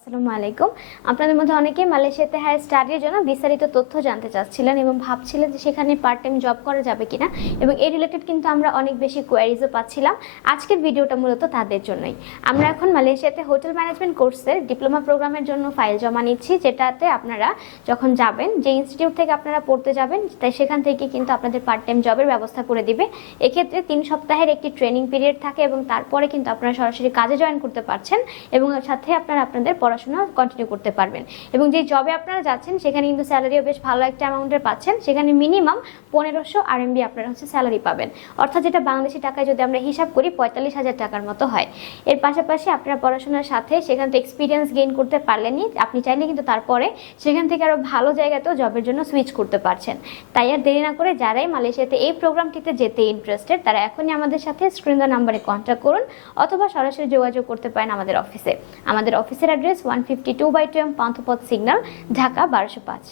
আসসালামু আলাইকুম। আপনাদের মধ্যে অনেকেই মালয়েশিয়াতে হায়ার স্টাডির জন্য বিস্তারিত তথ্য জানতে চাচ্ছিলেন এবং ভাবছিলেন যে সেখানে পার্ট টাইম জব করা যাবে কিনা, এবং এই রিলেটেড কিন্তু আমরা অনেক বেশি কোয়ারিজও পাচ্ছিলাম। আজকের ভিডিওটা মূলত তাদের জন্যই। আমরা এখন মালয়েশিয়াতে হোটেল ম্যানেজমেন্ট কোর্সের ডিপ্লোমা প্রোগ্রামের জন্য ফাইল জমা নিচ্ছি, যেটাতে আপনারা যখন যাবেন, যে ইনস্টিটিউট থেকে আপনারা পড়তে যাবেন, তাই সেখান থেকে কিন্তু আপনাদের পার্ট টাইম জবের ব্যবস্থা করে দিবে। এক্ষেত্রে 3 সপ্তাহের একটি ট্রেনিং পিরিয়ড থাকে এবং তারপরে কিন্তু আপনারা সরাসরি কাজে জয়েন করতে পারছেন এবং সাথে আপনারা আপনাদের পড়াশোনা কন্টিনিউ করতে পারবেন। এবং যে জবে আপনারা যাচ্ছেন সেখানে কিন্তু স্যালারিও বেশ ভালো একটা অ্যামাউন্টের পাচ্ছেন। সেখানে মিনিমাম 1500 আরএমবি আপনারা স্যালারি পাবেন, অর্থাৎ যেটা বাংলাদেশি টাকায় যদি আমরা হিসাব করি 45,000 টাকার মতো হয়। এর পাশাপাশি আপনারা পড়াশোনার সাথে সেখান থেকে এক্সপিরিয়েন্স গেইন করতে পারলেনই, আপনি চাইলে কিন্তু তারপরে সেখান থেকে আরও ভালো জায়গাতেও জবের জন্য সুইচ করতে পারছেন। তাই আর দেরি না করে যারাই মালয়েশিয়াতে এই প্রোগ্রামটিতে যেতে ইন্টারেস্টেড তারা এখনই আমাদের সাথে স্ক্রিন দেওয়া নাম্বারে কন্ট্যাক্ট করুন, অথবা সরাসরি যোগাযোগ করতে পারেন আমাদের অফিসে। আমাদের অফিসের অ্যাড্রেস 152/2 পান্থপথ সিগন্যাল, ঢাকা 1205।